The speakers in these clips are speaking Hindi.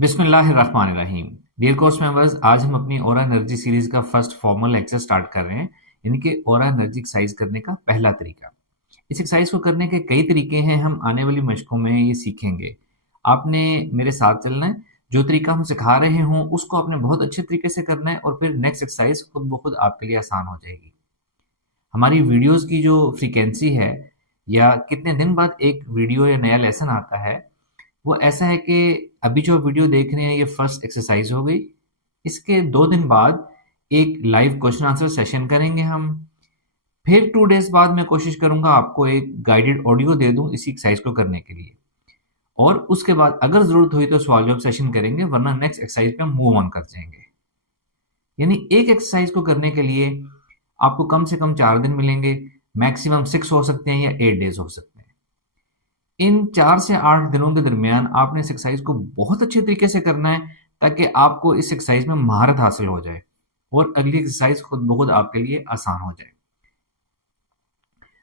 बिस्मिल्लाहिर्रहमानिर्रहीम। डियर कोर्स मेंबर्स, आज हम अपनी ऑरा एनर्जी सीरीज का फर्स्ट फॉर्मल एक्सरसाइज स्टार्ट कर रहे हैं। इनके ऑरा एनर्जी एक्सरसाइज करने का पहला तरीका। इस एक्सरसाइज को करने के कई तरीके हैं, हम आने वाली मशकों में ये सीखेंगे। आपने मेरे साथ चलना है, जो तरीका हम सिखा रहे हों उसको आपने बहुत अच्छे तरीके से करना है और फिर नेक्स्ट एक्सरसाइज खुद ब खुद आपके लिए आसान हो जाएगी। हमारी वीडियोस की जो फ्रीक्वेंसी है या कितने दिन बाद एक वीडियो या नया लेसन आता है, वो ऐसा है कि अभी जो वीडियो देख रहे हैं ये फर्स्ट एक्सरसाइज हो गई। इसके 2 दिन बाद एक लाइव क्वेश्चन आंसर सेशन करेंगे हम। फिर 2 डेज़ बाद मैं कोशिश करूँगा आपको एक गाइडेड ऑडियो दे दूँ इसी एक्सरसाइज को करने के लिए। और उसके बाद अगर ज़रूरत हुई तो सवाल जवाब सेशन करेंगे, वरना नेक्स्ट एक्सरसाइज पे हम मूव ऑन कर जाएँगे। यानी एक एक्सरसाइज को करने के लिए आपको कम से कम 4 दिन मिलेंगे, मैक्सिमम 6 हो सकते हैं या 8 डेज़ हो सकते हैं। इन 4 से 8 दिनों के दरमियान आपने इस एक्सरसाइज को बहुत अच्छे तरीके से करना है, ताकि आपको इस एक्सरसाइज में महारत हासिल हो जाए और अगली एक्सरसाइज खुद ब खुद आपके लिए आसान हो जाए।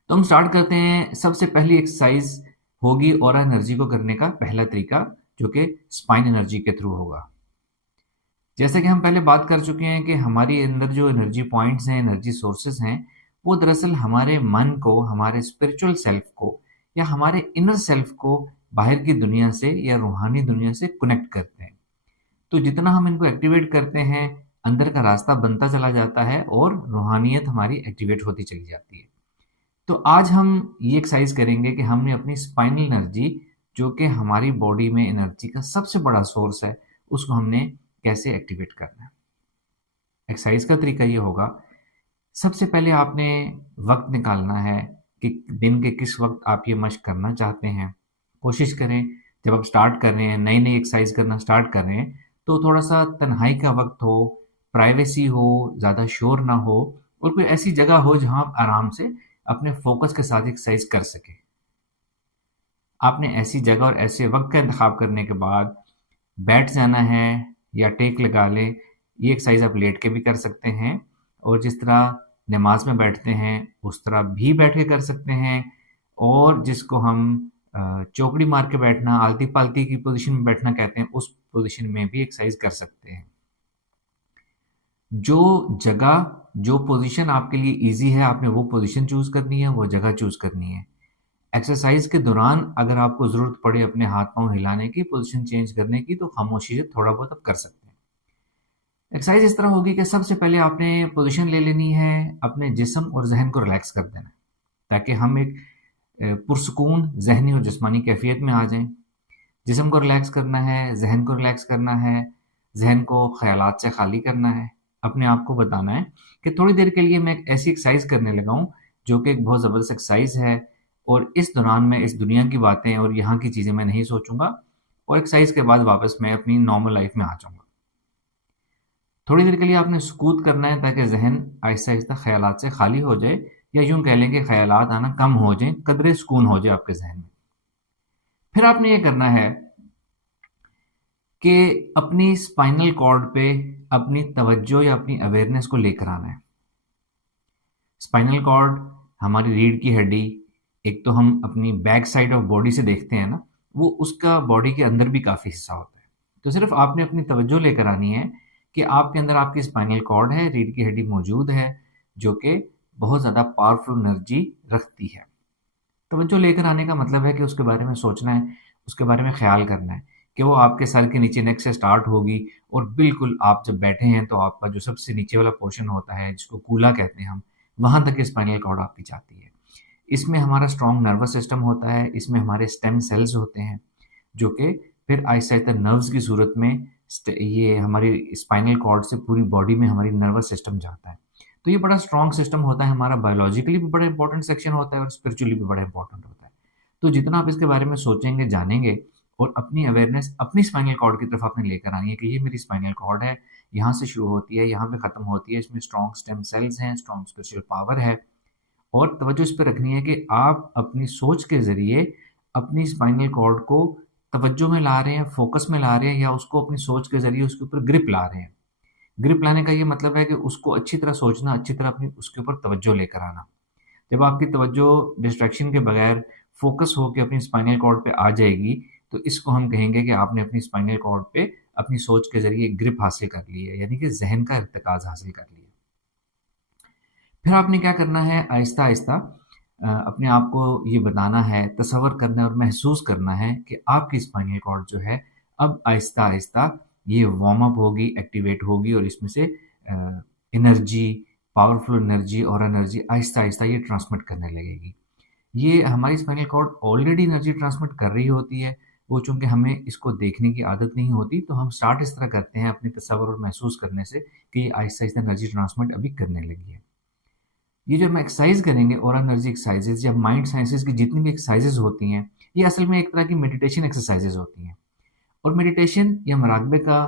तो हम स्टार्ट करते हैं। सबसे पहली एक्सरसाइज होगी ऑरा एनर्जी को करने का पहला तरीका, जो कि स्पाइन एनर्जी के थ्रू होगा। जैसे कि हम पहले बात कर चुके हैं कि हमारी अंदर जो एनर्जी पॉइंट्स हैं, एनर्जी सोर्सेज हैं, वो दरअसल हमारे मन को, हमारे स्पिरिचुअल सेल्फ को या हमारे इनर सेल्फ को बाहर की दुनिया से या रूहानी दुनिया से कनेक्ट करते हैं। तो जितना हम इनको एक्टिवेट करते हैं, अंदर का रास्ता बनता चला जाता है और रूहानियत हमारी एक्टिवेट होती चली जाती है। तो आज हम ये एक्सरसाइज करेंगे कि हमने अपनी स्पाइनल एनर्जी, जो कि हमारी बॉडी में एनर्जी का सबसे बड़ा सोर्स है, उसको हमने कैसे एक्टिवेट करना है। एक्सरसाइज का तरीका ये होगा, सबसे पहले आपने वक्त निकालना है कि दिन के किस वक्त आप ये मश्क करना चाहते हैं। कोशिश करें जब आप स्टार्ट कर रहे हैं, नई नई एक्सरसाइज करना स्टार्ट कर रहे हैं, तो थोड़ा सा तन्हाई का वक्त हो, प्राइवेसी हो, ज़्यादा शोर ना हो और कोई ऐसी जगह हो जहाँ आप आराम से अपने फोकस के साथ एक्सरसाइज कर सकें। आपने ऐसी जगह और ऐसे वक्त का इंतखाब करने के बाद बैठ जाना है या टेक लगा लें। ये एक्सरसाइज आप लेट के भी कर सकते हैं और जिस तरह नमाज में बैठते हैं उस तरह भी बैठ के कर सकते हैं। और जिसको हम चौकड़ी मार के बैठना, आलती पालती की पोजीशन में बैठना कहते हैं, उस पोजीशन में भी एक्सरसाइज कर सकते हैं। जो जगह, जो पोजीशन आपके लिए इजी है, आपने वो पोजीशन चूज करनी है, वो जगह चूज करनी है। एक्सरसाइज के दौरान अगर आपको ज़रूरत पड़े अपने हाथ पांव हिलाने की, पोजीशन चेंज करने की, तो खामोशी से थोड़ा बहुत आप कर सकते हैं। एक्सरसाइज इस तरह होगी कि सबसे पहले आपने पोजीशन ले लेनी है, अपने जिस्म और जहन को रिलैक्स कर देना है, ताकि हम एक पुरसुकून ज़हनी और जिस्मानी कैफियत में आ जाएं। जिस्म को रिलैक्स करना है, जहन को रिलैक्स करना है, जहन को ख्यालात से खाली करना है। अपने आप को बताना है कि थोड़ी देर के लिए मैं एक ऐसी एक्सरसाइज करने लगा हूँ, जो कि एक बहुत ज़बरदस्त एक्सरसाइज है और इस दौरान मैं इस दुनिया की बातें और यहाँ की चीज़ें मैं नहीं सोचूंगा और एक्सरसाइज के बाद वापस मैं अपनी नॉर्मल लाइफ में आ जाऊँगा। थोड़ी देर के लिए आपने सुकूत करना है, ताकि ज़हन आहिस्ता आहिस्ता ख़यालात से खाली हो जाए, या यूँ कह लें कि ख़यालात आना कम हो जाएँ, कदरे सुकून हो जाए आपके ज़हन में। फिर आपने ये करना है कि अपनी स्पाइनल कॉर्ड पे अपनी तवज्जो या अपनी अवेयरनेस को लेकर आना है। स्पाइनल कॉर्ड हमारी रीढ़ की हड्डी, एक तो हम अपनी बैक साइड ऑफ बॉडी से देखते हैं ना, वो उसका बॉडी के अंदर भी काफ़ी हिस्सा होता है। तो सिर्फ आपने अपनी तवज्जो लेकर आनी है कि आपके अंदर आपकी स्पाइनल कॉर्ड है, रीढ़ की हड्डी मौजूद है, जो कि बहुत ज़्यादा पावरफुल एनर्जी रखती है। तवज्जो लेकर आने का मतलब है कि उसके बारे में सोचना है, उसके बारे में ख्याल करना है कि वो आपके सर के नीचे नेक से स्टार्ट होगी और बिल्कुल आप जब बैठे हैं तो आपका जो सबसे नीचे वाला पोर्शन होता है, जिसको कूला कहते हैं हम, वहाँ तक स्पाइनल कॉर्ड आपकी जाती है। इसमें हमारा स्ट्रॉन्ग नर्वस सिस्टम होता है, इसमें हमारे स्टेम सेल्स होते हैं, जो कि फिर आहिस्ता आहिस्ता नर्व्स की सूरत में ये हमारी स्पाइनल कॉर्ड से पूरी बॉडी में हमारी नर्वस सिस्टम जाता है। तो ये बड़ा स्ट्रॉन्ग सिस्टम होता है हमारा, बायोलॉजिकली भी बड़ा इंपॉर्टेंट सेक्शन होता है और स्पिरिचुअली भी बड़ा इंपॉर्टेंट होता है। तो जितना आप इसके बारे में सोचेंगे, जानेंगे और अपनी अवेयरनेस अपनी स्पाइनल कॉर्ड की तरफ आपने लेकर आनी है कि ये मेरी स्पाइनल कॉर्ड है, यहाँ से शुरू होती है, यहाँ पे ख़त्म होती है, इसमें स्ट्रॉन्ग स्टेम सेल्स हैं, स्ट्रॉन्ग स्पिरिचुअल पावर है। और तवज्जो इस पे रखनी है कि आप अपनी सोच के ज़रिए अपनी स्पाइनल कॉर्ड को तवज्जो में ला रहे हैं, फ़ोकस में ला रहे हैं, या उसको अपनी सोच के ज़रिए उसके ऊपर ग्रिप ला रहे हैं। ग्रिप लाने का ये मतलब है कि उसको अच्छी तरह सोचना, अच्छी तरह अपनी उसके ऊपर तवज्जो लेकर आना। जब आपकी तवज्जो डिस्ट्रैक्शन के बगैर फ़ोकस होके अपनी स्पाइनल कॉर्ड पे आ जाएगी, तो इसको हम कहेंगे कि आपने अपनी स्पाइनल कॉर्ड पे अपनी सोच के ज़रिए ग्रिप हासिल कर ली है, यानी कि ज़हन का इर्तिकाज़ हासिल कर लिया। फिर आपने क्या करना है, आहिस्ता-आहिस्ता अपने आप को ये बताना है, तसव्वुर करना है और महसूस करना है कि आपकी स्पाइनल कॉर्ड जो है, अब आहिस्ता-आहिस्ता ये वार्म अप होगी, एक्टिवेट होगी और इसमें से एनर्जी, पावरफुल एनर्जी और एनर्जी आहिस्ता-आहिस्ता ये ट्रांसमिट करने लगेगी। ये हमारी spinal cord already energy transmit कर रही होती है, वो चूँकि हमें इसको देखने की आदत नहीं होती, तो हम स्टार्ट इस तरह करते हैं अपने तसव्वुर और महसूस करने से कि ये आहिस्ता-आहिस्ता एनर्जी ट्रांसमिट अभी करने लगी है। ये जो हम एक्सरसाइज करेंगे ओरा एनर्जी एक्सरसाइजेज या माइंड साइंसेज की जितनी भी एक्सरसाइजेज होती हैं, ये असल में एक तरह की मेडिटेशन एक्सरसाइजेज होती हैं। और मेडिटेशन या मुराकबे का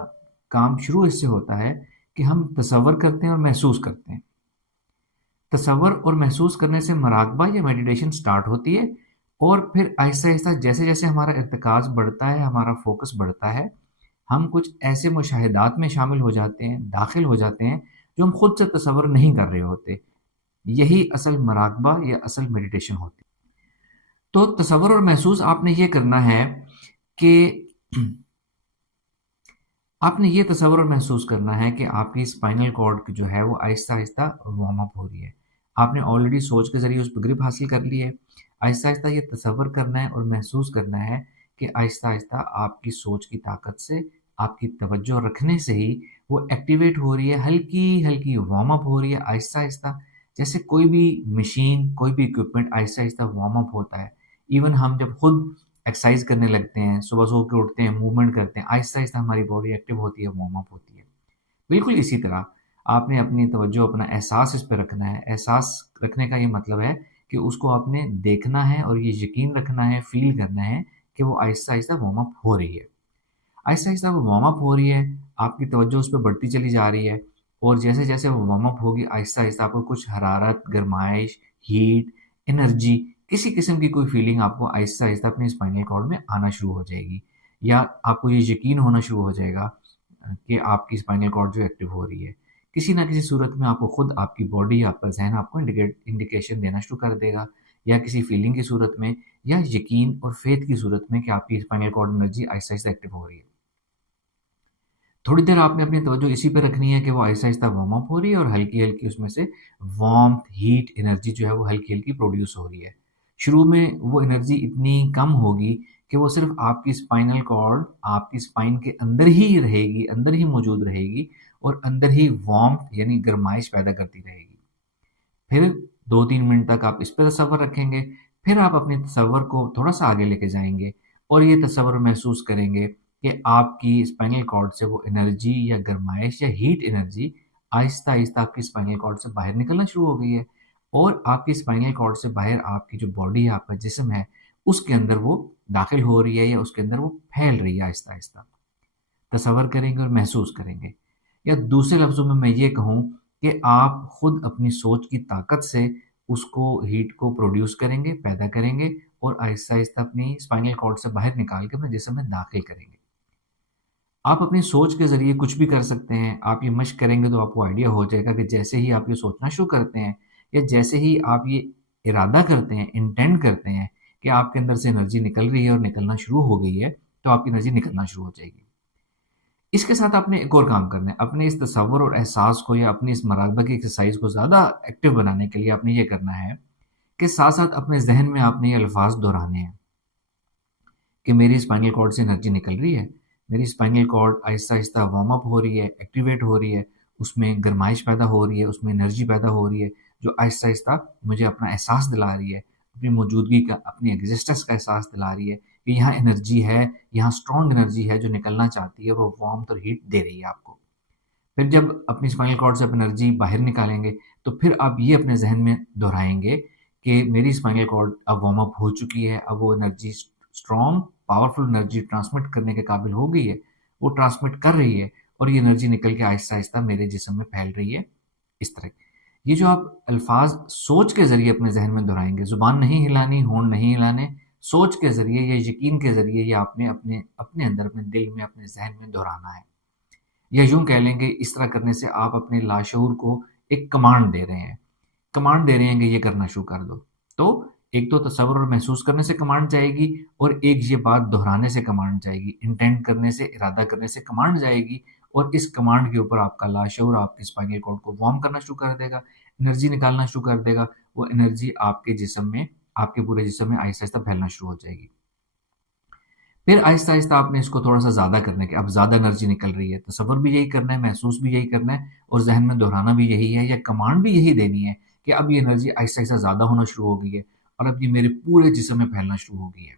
काम शुरू इससे होता है कि हम तसव्वुर करते हैं और महसूस करते हैं। तसव्वुर और महसूस करने से मुराकबा या मेडिटेशन स्टार्ट होती है और फिर आहिस्ता-आहिस्ता जैसे-जैसे हमारा इर्तिकाज़ बढ़ता है, हमारा फ़ोकस बढ़ता है, हम कुछ ऐसे मुशाहिदात में शामिल हो जाते हैं, दाखिल हो जाते हैं, जो हम खुद से तसव्वुर नहीं कर रहे होते। यही असल मुराकबा या असल मेडिटेशन होती है। तो तसव्वुर और महसूस आपने ये करना है कि आपने ये तसव्वुर और महसूस करना है कि आपकी स्पाइनल कॉर्ड की जो है वो आहिस्ता-आहिस्ता वार्म अप हो रही है। आपने ऑलरेडी सोच के ज़रिए उस पे ग्रिप हासिल कर ली है। आहिस्ता-आहिस्ता ये तसव्वुर करना है और महसूस करना है कि आहिस्ता-आहिस्ता आपकी सोच की ताकत से, आपकी तवज्जो रखने से ही वो एक्टिवेट हो रही है, हल्की-हल्की वार्म अप हो रही है आहिस्ता-आहिस्ता। जैसे कोई भी मशीन, कोई भी इक्विपमेंट आहिस्ता-आहिस्ता वार्म अप होता है। इवन हम जब खुद एक्सरसाइज करने लगते हैं, सुबह सो के उठते हैं, मूवमेंट करते हैं, आहिस्ता-आहिस्ता हमारी बॉडी एक्टिव होती है, वार्म अप होती है। बिल्कुल इसी तरह आपने अपनी तवज्जो, अपना एहसास इस पे रखना है। एहसास रखने का ये मतलब है कि उसको आपने देखना है और ये यकीन रखना है, फ़ील करना है कि वो आहिस्ता-आहिस्ता वार्म अप हो रही है। आहिस्ता-आहिस्ता वो वार्म अप हो रही है, आपकी तवज्जो उस पे बढ़ती चली जा रही है और जैसे-जैसे वो वार्म अप होगी, आहिस्ता-आहिस्ता आपको कुछ हरारत, गरमाइश, हीट, एनर्जी, किसी किस्म की कोई फ़ीलिंग आपको आहिस्ता-आहिस्ता अपनी स्पाइनल कॉर्ड में आना शुरू हो जाएगी या आपको ये यकीन होना शुरू हो जाएगा कि आपकी स्पाइनल कॉर्ड जो एक्टिव हो रही है। किसी न किसी सूरत में आपको खुद आपकी बॉडी, आपका ज़हन आपको इंडिकेशन देना शुरू कर देगा या किसी फ़ीलिंग की सूरत में या यकीन और फ़ेथ की सूरत में कि आपकी स्पाइनल कॉर्ड एनर्जी आहिस्ता-आहिस्ता एक्टिव हो रही है। थोड़ी देर आपने अपनी तवज्जो इसी पे रखनी है कि वो आहिस्ता-आहिस्ता वार्म अप हो रही है और हल्की-हल्की उसमें से वार्मथ, हीट, एनर्जी जो है वो हल्की-हल्की प्रोड्यूस हो रही है। शुरू में वो एनर्जी इतनी कम होगी कि वो सिर्फ़ आपकी स्पाइनल कॉर्ड, आपकी स्पाइन के अंदर ही रहेगी, अंदर ही मौजूद रहेगी और अंदर ही वार्मथ यानी गरमाइश पैदा करती रहेगी। फिर 2-3 मिनट तक आप इस पे तसव्वुर रखेंगे, फिर आप अपने तसव्वुर को थोड़ा-सा आगे लेके जाएँगे और ये तसव्वुर महसूस करेंगे कि आपकी स्पाइनल कॉर्ड से वो एनर्जी या गरमाइश या हीट एनर्जी आहिस्ता-आहिस्ता आपकी स्पाइनल कॉर्ड से बाहर निकलना शुरू हो गई है और आपकी स्पाइनल कॉर्ड से बाहर आपकी जो बॉडी है, आपका जिस्म है, उसके अंदर वो दाखिल हो रही है या उसके अंदर वो फैल रही है आहिस्ता-आहिस्ता। तसव्वुर करेंगे और महसूस करेंगे। या दूसरे लफ्ज़ों में मैं ये कहूँ कि आप खुद अपनी सोच की ताकत से उसको हीट को प्रोड्यूस करेंगे, पैदा करेंगे और आहिस्ता-आहिस्ता अपनी स्पाइनल कॉर्ड से बाहर निकाल के अपने जिस्म में दाखिल करेंगे। आप अपनी सोच के ज़रिए कुछ भी कर सकते हैं। आप ये मश्क करेंगे तो आपको आइडिया हो जाएगा कि जैसे ही आप ये सोचना शुरू करते हैं या जैसे ही आप ये इरादा करते हैं, इंटेंड करते हैं कि आपके अंदर से एनर्जी निकल रही है और निकलना शुरू हो गई है, तो आपकी एनर्जी निकलना शुरू हो जाएगी। इसके साथ आपने एक और काम करना है, अपने इस तसव्वुर और एहसास को या अपनी इस मुराकबा की एक्सरसाइज़ को ज़्यादा एक्टिव बनाने के लिए आपने ये करना है कि साथ-साथ अपने ज़हन में आपने ये अल्फ़ाज़ दोहराने हैं कि मेरी स्पाइनल कॉर्ड से एनर्जी निकल रही है, मेरी स्पाइनल कॉर्ड आहिस्ता-आहिस्ता वार्म अप हो रही है, एक्टिवेट हो रही है, उसमें गरमाइश पैदा हो रही है, उसमें एनर्जी पैदा हो रही है, जो आहिस्ता-आहिस्ता मुझे अपना एहसास दिला रही है, अपनी मौजूदगी का, अपनी एक्ज़िस्टेंस का एहसास दिला रही है कि यहाँ एनर्जी है, यहाँ स्ट्रॉन्ग एनर्जी है जो निकलना चाहती है, वो वार्मथ और हीट दे रही है आपको। फिर जब अपनी स्पाइनल कॉर्ड से आप एनर्जी बाहर निकालेंगे, तो फिर आप ये अपने ज़हन में दोहराएँगे कि मेरी स्पाइनल कॉर्ड अब वार्म अप हो चुकी है, अब वो energy strong, powerful energy transmit करने के काबिल हो गई है, वो ट्रांसमिट कर रही है और ये एनर्जी निकल के आहिस्ता-आहिस्ता मेरे जिस्म में फैल रही है, इस तरह। ये जो आप अल्फ़ाज़ सोच के ज़रिए अपने ज़हन में दोहराएँगे, ज़ुबान नहीं हिलानी, होंठ नहीं हिलाने, सोच के ज़रिए या यकीन के ज़रिए ये आपने अपने अपने अंदर, अपने दिल में, अपने ज़हन में दोहराना है। या यूँ कह लें कि इस तरह करने से आप अपने लाशऊर को एक कमांड दे रहे हैं। कमांड दे रहे हैं कि ये करना शुरू कर दो। तो एक तो तसव्वुर और महसूस करने से कमांड जाएगी और एक ये बात दोहराने से कमांड जाएगी, इंटेंट करने से, इरादा करने से कमांड जाएगी और इस कमांड के ऊपर आपका लाशऊर आपके स्पाइनल कॉर्ड को वार्म करना शुरू कर देगा, एनर्जी निकालना शुरू कर देगा। वो एनर्जी आपके जिस्म में, आपके पूरे जिस्म में आहिस्ता-आहिस्ता फैलना शुरू हो जाएगी। फिर आहिस्ता-आहिस्ता आपने इसको थोड़ा-सा ज़्यादा करना है कि अब ज़्यादा एनर्जी निकल रही है, तसव्वुर भी यही करना है, महसूस भी यही करना है और ज़हन में दोहराना भी यही है या कमांड भी यही देनी है कि अब ये एनर्जी आहिस्ता-आहिस्ता ज़्यादा होना शुरू हो गई है और अब ये मेरे पूरे जिस्म में फैलना शुरू हो गई है।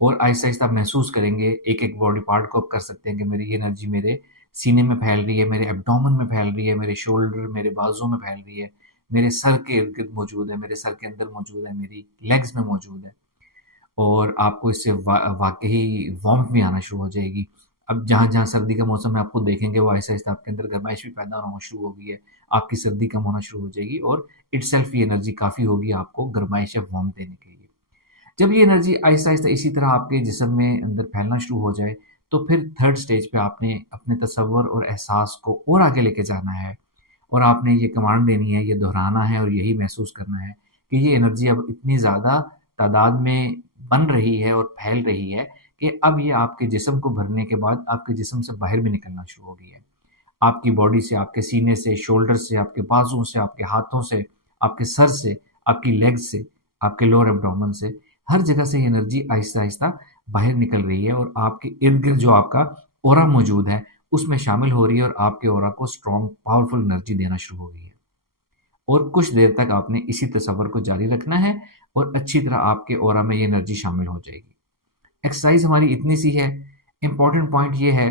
और आहिस्ता-आहिस्ता आप महसूस करेंगे, एक-एक बॉडी पार्ट को आप कर सकते हैं कि मेरी ये एनर्जी मेरे सीने में फैल रही है, मेरे एब्डोमेन में फैल रही है, मेरे शोल्डर, मेरे बाजुओं में फैल रही है, मेरे सर के इर्द-गिर्द मौजूद है, मेरे सर के अंदर मौजूद है, मेरी लेग्स में मौजूद है। और आपको इससे वाक़ई वार्म्थ भी आना शुरू हो जाएगी। अब जहाँ-जहाँ सर्दी का मौसम है, आप खुद देखेंगे वो आहिस्ता-आहिस्ता आपके अंदर गरमाइश भी पैदा होना शुरू हो गई है। आपकी सर्दी कम होना शुरू हो जाएगी और इटसेल्फ ये एनर्जी काफ़ी होगी आपको गरमाइश या वार्म्थ देने के लिए। जब ये एनर्जी आहिस्ता-आहिस्ता इसी तरह आपके जिस्म में अंदर फैलना शुरू हो जाए, तो फिर थर्ड स्टेज पे आपने अपने तसव्वुर और एहसास को और आगे लेके जाना है और आपने ये कमांड देनी है, ये दोहराना है और यही महसूस करना है कि ये एनर्जी अब इतनी ज़्यादा तादाद में बन रही है और फैल रही है कि अब ये आपके जिस्म को भरने के बाद आपके जिस्म से बाहर भी निकलना शुरू हो गई है। आपकी बॉडी से, आपके सीने से, शोल्डर से, आपके बाजुओं से, आपके हाथों से, आपके सर से, आपकी लेग्स से, आपके लोअर एब्डोमेन से, हर जगह से ये एनर्जी आहिस्ता-आहिस्ता बाहर निकल रही है और आपके इर्द-गिर्द जो आपका ऑरा मौजूद है, उसमें शामिल हो रही है और आपके ऑरा को स्ट्रॉन्ग पावरफुल एनर्जी देना शुरू हो गई है। और कुछ देर तक आपने इसी तसव्वुर को जारी रखना है और अच्छी तरह आपके ऑरा में ये एनर्जी शामिल हो जाएगी। एक्सरसाइज़ हमारी इतनी सी है, इम्पोर्टेंट पॉइंट ये है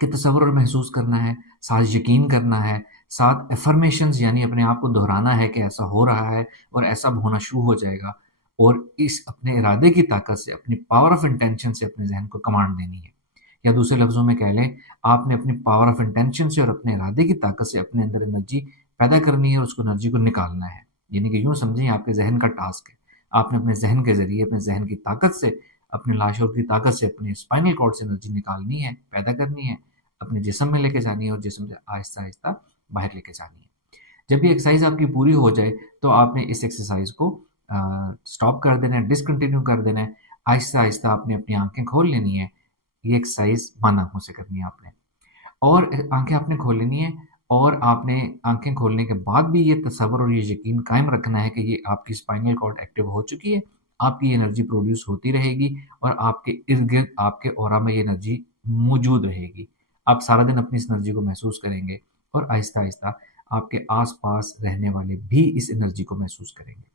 कि तसव्वुर और महसूस करना है, साथ यकीन करना है, साथ अफ़र्मेशंस यानी अपने आप को दोहराना है कि ऐसा हो रहा है और ऐसा अब होना शुरू हो जाएगा और इस अपने इरादे की ताकत से, अपनी पावर ऑफ इंटेंशन से अपने ज़हन को कमांड देनी है। या दूसरे लफ्ज़ों में कह लें, आपने अपनी पावर ऑफ इंटेंशन से और अपने इरादे की ताकत से अपने अंदर एनर्जी पैदा करनी है और उसको एनर्जी को निकालना है। यानी कि यूँ समझें, आपके ज़हन का टास्क है। आपने अपने ज़हन के ज़रिए, अपने ज़हन की ताकत से, अपने लाशऊर की ताकत से अपने स्पाइनल कॉर्ड से एनर्जी निकालनी है, पैदा करनी है, अपने जिस्म में लेके जानी है और जिस्म से आहिस्ता-आहिस्ता बाहर लेके जानी है। जब ये एक्सरसाइज़ आपकी पूरी हो जाए, तो आपने इस एक्सरसाइज़ को स्टॉप कर देना है, डिसकंटिन्यू कर देना है। आहिस्ता-आहिस्ता आपने अपनी आँखें खोल लेनी है। ये एक्सरसाइज़ बंद आँखों से करनी है आपने और आँखें आपने खोल लेनी है और आपने आँखें खोलने के बाद भी ये तसव्वुर और ये यकीन कायम रखना है कि ये आपकी स्पाइनल कॉर्ड एक्टिव हो चुकी है, आपकी एनर्जी प्रोड्यूस होती रहेगी और आपके इर्द-गिर्द, आपके ऑरा में ये एनर्जी मौजूद रहेगी। आप सारा दिन अपनी इस एनर्जी को महसूस करेंगे और आहिस्ता-आहिस्ता आपके आस-पास रहने वाले भी इस एनर्जी को महसूस करेंगे।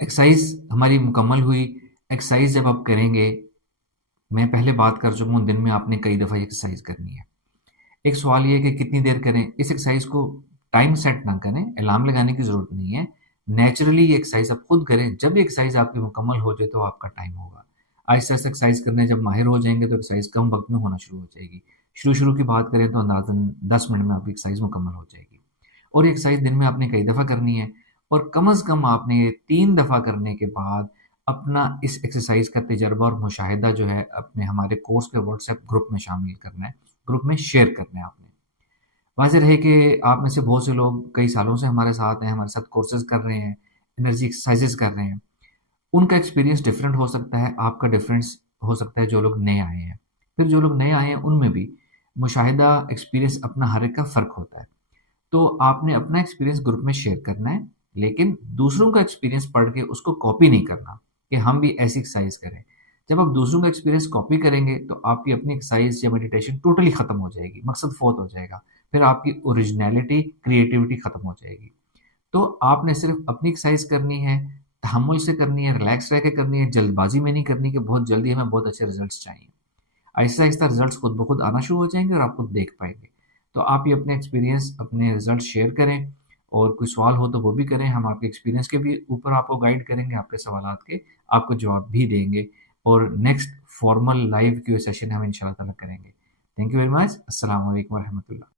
एक्सरसाइज़ हमारी मुकम्मल हुई। एक्सरसाइज़ जब आप करेंगे, मैं पहले बात कर चुका हूँ, दिन में आपने कई दफ़ा ये एक्सरसाइज़ करनी है। एक सवाल ये है कि कितनी देर करें? इस एक्सरसाइज़ को टाइम सेट ना करें, अलार्म लगाने की ज़रूरत नहीं है। नेचुरली ये एक्सरसाइज़ आप खुद करें, जब ये एक्सरसाइज़ आपकी मुकम्मल हो जाए तो आपका टाइम होगा। आहिस्ता-आहिस्ता एक्सरसाइज़ करने जब माहिर हो जाएँगे तो एक्सरसाइज़ कम वक़्त में होना शुरू हो जाएगी। शुरू-शुरू की बात करें तो अंदाज़न 10 मिनट में आपकी एक्सरसाइज़ मुकम्मल हो जाएगी। और ये एक्सरसाइज़ दिन में आपने कई दफ़ा करनी है और कम से कम आपने ये 3 दफ़ा करने के बाद अपना इस एक्सरसाइज़ का तजर्बा और मुशाहिदा जो है अपने हमारे कोर्स के व्हाट्सएप ग्रुप में शामिल करना है, ग्रुप में शेयर करना है आपने। वाज़ेह रहे कि आप में से बहुत से लोग कई सालों से हमारे साथ हैं, हमारे साथ कोर्सेज़ कर रहे हैं, एनर्जी एक्सरसाइज़ेज़ कर रहे हैं। उनका एक्सपीरियंस डिफरेंट हो सकता है, आपका डिफरेंस हो सकता है जो लोग नए आए हैं। फिर जो लोग नए आए हैं उनमें भी मुशाहिदा एक्सपीरियंस अपना हर एक का फ़र्क होता है। तो आपने अपना एक्सपीरियंस ग्रुप में शेयर करना है, लेकिन दूसरों का एक्सपीरियंस पढ़ के उसको कॉपी नहीं करना कि हम भी ऐसी एक्सरसाइज़ करें। जब आप दूसरों का एक्सपीरियंस कॉपी करेंगे, तो आपकी अपनी एक्सरसाइज़ या मेडिटेशन टोटली ख़त्म हो जाएगी, मकसद फ़ौत हो जाएगा। फिर आपकी ओरिजिनैलिटी, क्रिएटिविटी ख़त्म हो जाएगी। तो आपने सिर्फ़ अपनी एक्सरसाइज़ करनी है, तहम्मुल से करनी है, रिलैक्स रह के करनी है, जल्दबाज़ी में नहीं करनी कि बहुत जल्दी हमें बहुत अच्छे रिज़ल्ट्स चाहिए। आहिस्ता-आहिस्ता रिज़ल्ट्स खुद ब खुद आना शुरू हो जाएँगे और आप खुद देख पाएँगे। तो आप ये अपने एक्सपीरियंस, अपने रिज़ल्ट शेयर करें और कोई सवाल हो तो वो भी करें। हम आपके एक्सपीरियंस के भी ऊपर आपको गाइड करेंगे, आपके सवालात के आपको जवाब भी देंगे और next formal live Q session हम इंशाअल्लाह ताला करेंगे। Thank you very much. अस्सलाम वालेकुम व रहमतुल्लाह।